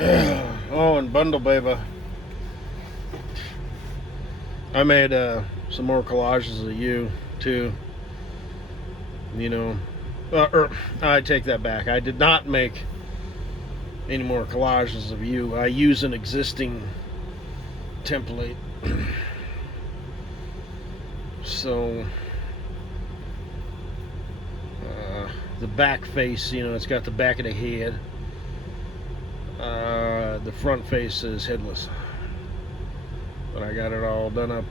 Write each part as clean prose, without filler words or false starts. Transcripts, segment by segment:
Oh, and Bundle Baby. I made some more collages of you, too. You know, I take that back. I did not make any more collages of you. I use an existing template. So, the back face, it's got the back of the head. The front face is headless. But I got it all done up,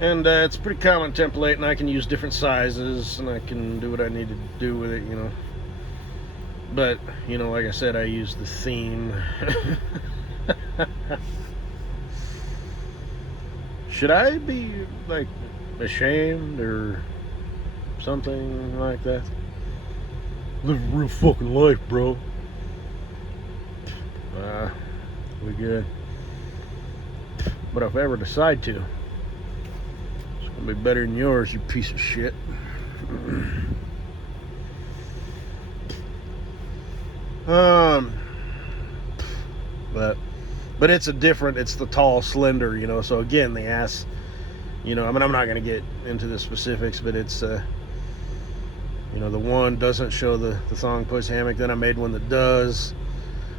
And it's a pretty common template, and I can use different sizes, and I can do what I need to do with it, But, like I said, I use the theme. Should I be, ashamed or something like that? Live a real fucking life, bro. We good. But if I ever decide to, it's gonna be better than yours, you piece of shit. But it's it's the tall, slender, so again, the ass, I'm not going to get into the specifics, but it's, the one doesn't show the thong pussy hammock. Then I made one that does.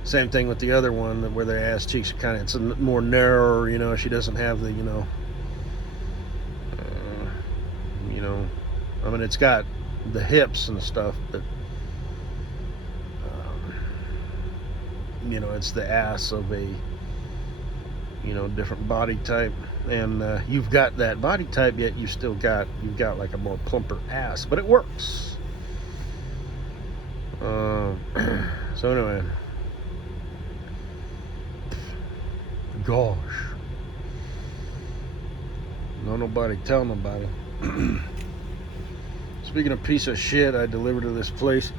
Same thing with the other one, where the ass cheeks are it's more narrower, she doesn't have the, it's got the hips and stuff, but, it's the ass of a, different body type. And you've got that body type, yet you've got like a more plumper ass, but it works. So anyway, gosh, no nobody tell nobody. Speaking of piece of shit, I delivered to this place.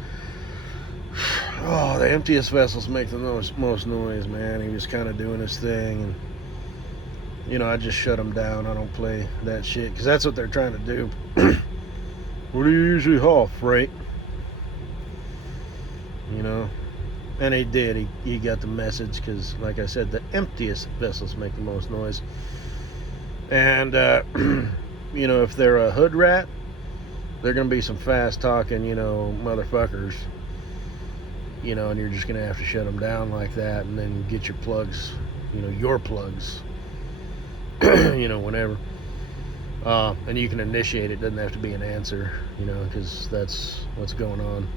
Oh, the emptiest vessels make the most noise, man. He was kind of doing his thing, and I just shut him down. I don't play that shit because that's what they're trying to do. What do you usually haul, freight? And he did. He got the message because, like I said, the emptiest vessels make the most noise. And if they're a hood rat, they're gonna be some fast talking, motherfuckers. And you're just gonna have to shut them down like that, and then get your plugs, your plugs, whenever. And you can initiate it. Doesn't have to be an answer, because that's what's going on.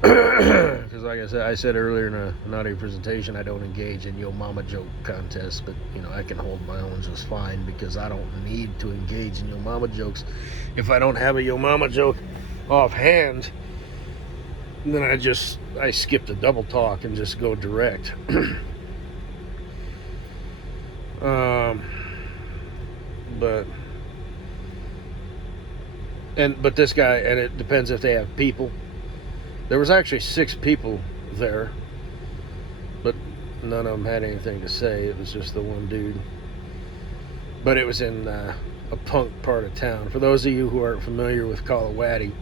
Because like I said earlier in a naughty presentation, I don't engage in yo mama joke contests, but I can hold my own just fine because I don't need to engage in yo mama jokes. If I don't have a yo mama joke offhand, then I skip the double talk and just go direct. But this guy, and it depends if they have people. There was actually 6 people there, but none of them had anything to say. It was just the one dude. But it was in a punk part of town. For those of you who aren't familiar with Colorado,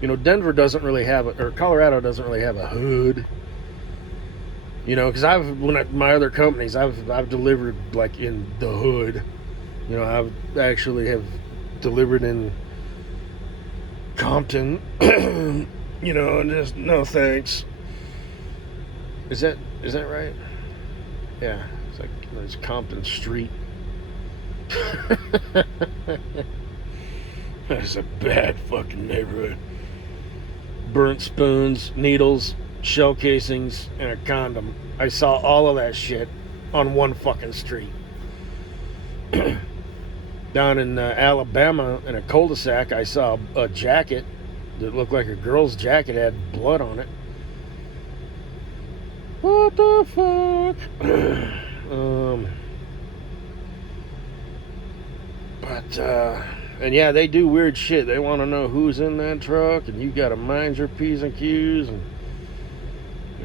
Denver doesn't really have, or Colorado doesn't really have a hood. Because my other companies, I've delivered like in the hood. I've actually have delivered in Compton, and just no thanks. Is that right? Yeah, it's like there's Compton Street. That's a bad fucking neighborhood. Burnt spoons, needles, shell casings, and a condom. I saw all of that shit on one fucking street. Down in Alabama, in a cul-de-sac, I saw a jacket that looked like a girl's jacket, had blood on it. What the fuck? And yeah, they do weird shit. They want to know who's in that truck, and you got to mind your P's and Q's, and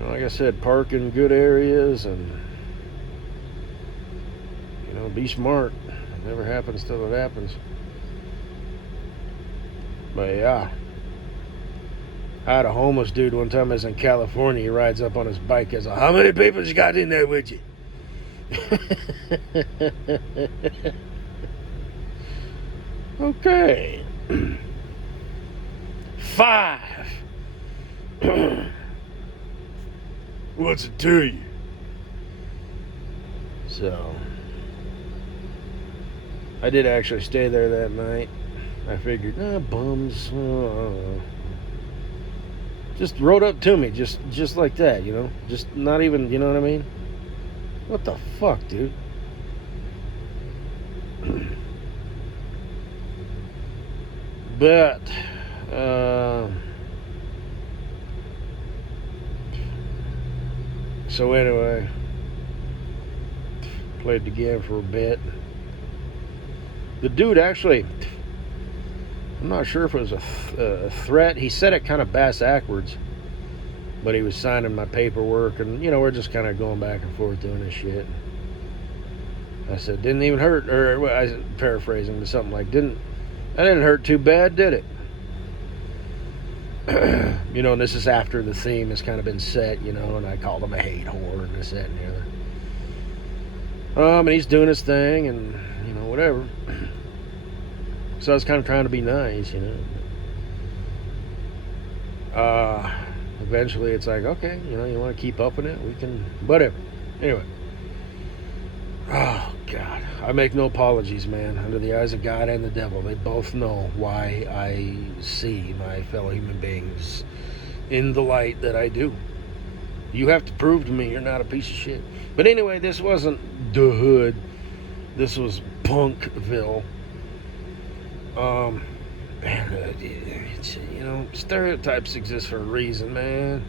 like I said, park in good areas, and be smart. It never happens till it happens. But yeah, I had a homeless dude one time. I was in California. He rides up on his bike. He's like, "How many people you got in there with you?" Okay. 5. What's it to you? So, I did actually stay there that night. I figured, bums. Just rode up to me, just like that, you know? Just not even, you know what I mean? What the fuck, dude? But, so anyway, played the game for a bit. The dude actually, I'm not sure if it was a threat. He said it kind of bass-ackwards, but he was signing my paperwork, and, you know, we're just kind of going back and forth doing this shit. I said, didn't even hurt, or I was paraphrasing, but something like, that didn't hurt too bad, did it? You know, and this is after the theme has kind of been set, you know, and I called him a hate whore and this, that, and the other. And he's doing his thing, and, you know, whatever. So I was kind of trying to be nice, you know. Eventually it's like, okay, you know, you want to keep up in it, we can, whatever. Anyway. Oh, God. I make no apologies, man. Under the eyes of God and the devil, they both know why I see my fellow human beings in the light that I do. You have to prove to me you're not a piece of shit. But anyway, this wasn't the hood. This was Punkville. Man, you know, stereotypes exist for a reason, man.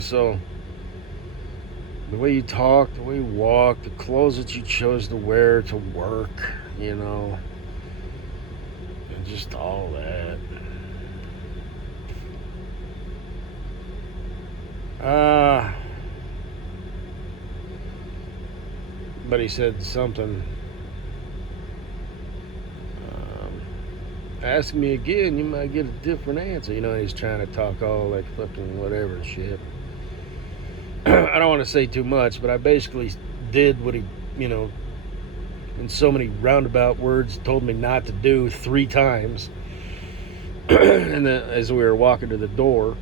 So, the way you talk, the way you walk, the clothes that you chose to wear to work, you know, and just all that. But he said something. Ask me again, you might get a different answer. You know, he's trying to talk all like fucking whatever shit. I don't want to say too much, but I basically did what he, you know, in so many roundabout words, told me not to do 3 times. And then as we were walking to the door,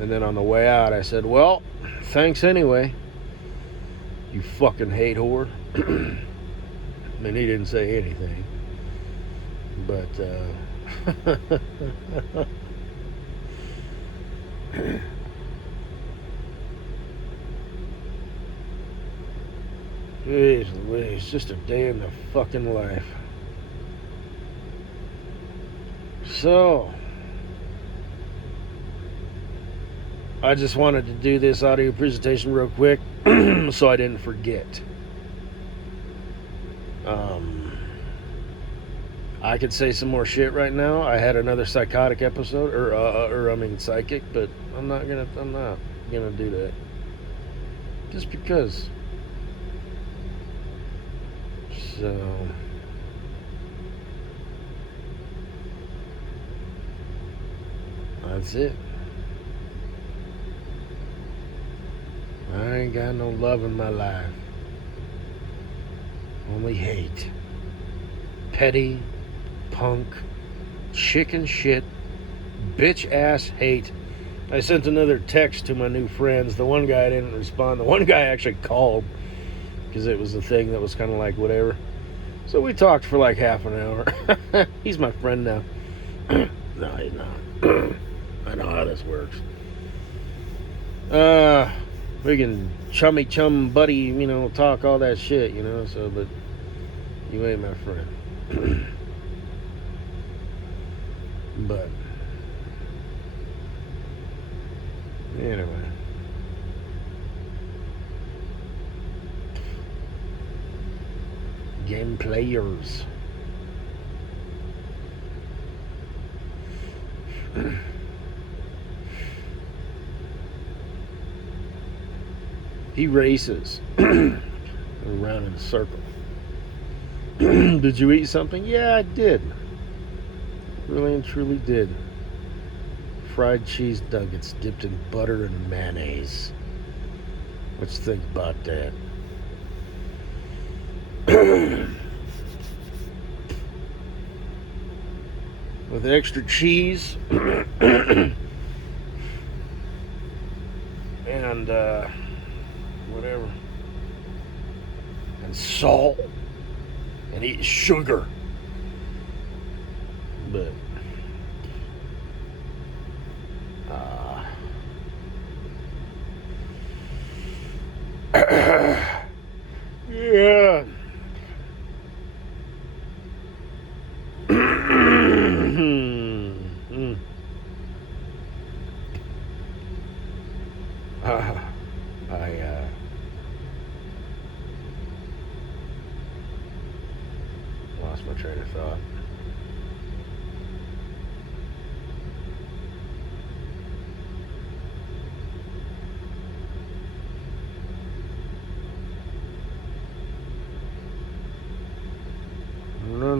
and then on the way out, I said, well, thanks anyway, you fucking hate whore. I mean, he didn't say anything, but jeez Louise, just a day in the fucking life. So, I just wanted to do this audio presentation real quick so I didn't forget. I could say some more shit right now. I had another psychotic episode, or I mean psychic, but I'm not gonna do that. Just because. So, that's it. I ain't got no love in my life. Only hate. Petty, punk, chicken shit, bitch ass hate. I sent another text to my new friends. The one guy didn't respond. The one guy actually called because it was a thing that was kind of like whatever. So we talked for like half an hour. He's my friend now. No, he's not. I know how this works. We can chummy chum buddy, you know, talk all that shit, you know, so, but you ain't my friend. But anyway, game players. He races around in a circle. Did you eat something? Yeah, I did. Really and truly did. Fried cheese nuggets dipped in butter and mayonnaise. What you think about that? With extra cheese and whatever, and salt, and eat sugar. But yeah. I lost my train of thought. No.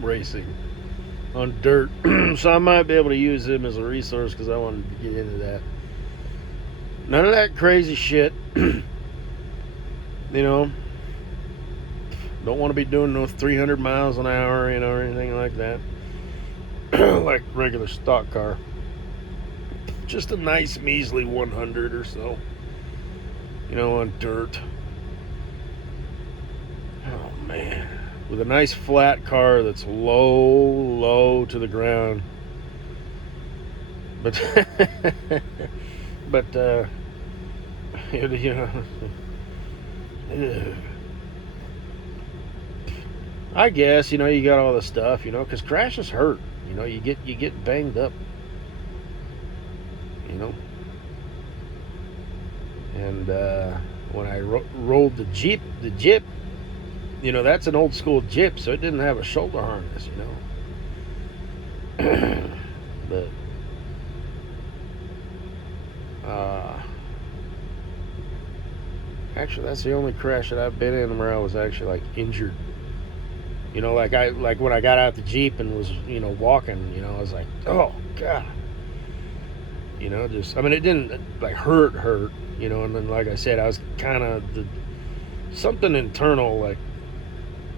Racing on dirt. So I might be able to use him as a resource because I wanted to get into that. None of that crazy shit. You know, don't want to be doing no 300 miles an hour, you know, or anything like that. Like regular stock car. Just a nice measly 100 or so, you know, on dirt. Oh man, with a nice flat car that's low to the ground. But you know, I guess, you know, you got all the stuff, you know, because crashes hurt. You know, you get banged up. You know, and when I rolled the Jeep, you know, that's an old school Jeep, so it didn't have a shoulder harness, you know. But actually, that's the only crash that I've been in where I was actually like injured. You know, like when I got out the Jeep and was, you know, walking, you know, I was like, oh god. You know, just, I mean, it didn't like hurt, you know, and then like I said, I was kind of something internal, like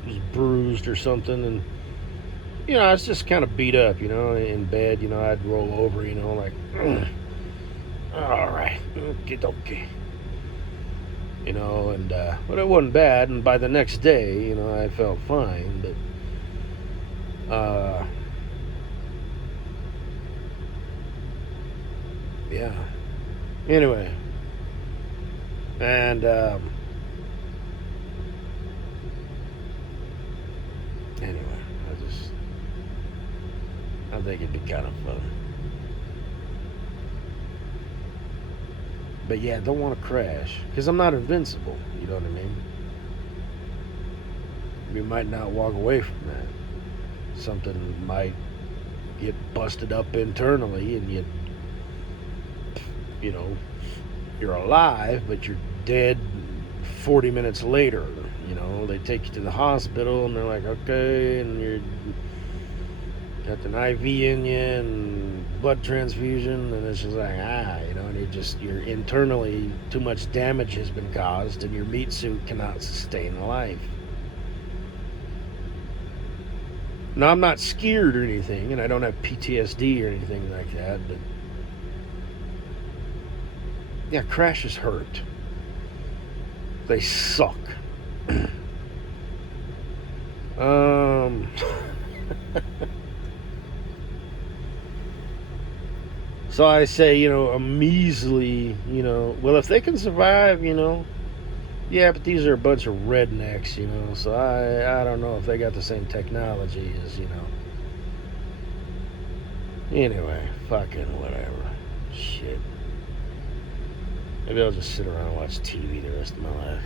was bruised or something, and you know, I was just kind of beat up, you know, in bed. You know, I'd roll over, you know, like, all right, okay, you know, and but it wasn't bad. And by the next day, you know, I felt fine, but yeah. Anyway, and anyway, I think it'd be kind of fun. But yeah, don't want to crash because I'm not invincible. You know what I mean? You might not walk away from that. Something might get busted up internally, and you know, you're alive, but you're dead 40 minutes later. You know, they take you to the hospital, and they're like, okay, and you're got an IV in you and blood transfusion, and it's just like, you know, and you're internally, too much damage has been caused, and your meat suit cannot sustain life. Now, I'm not scared or anything, and I don't have PTSD or anything like that, but yeah, crashes hurt. They suck. So I say, you know, a measly, you know, well, if they can survive, you know, yeah, but these are a bunch of rednecks, you know, so I don't know if they got the same technology as, you know. Anyway, fucking whatever. Shit. Maybe I'll just sit around and watch TV the rest of my life.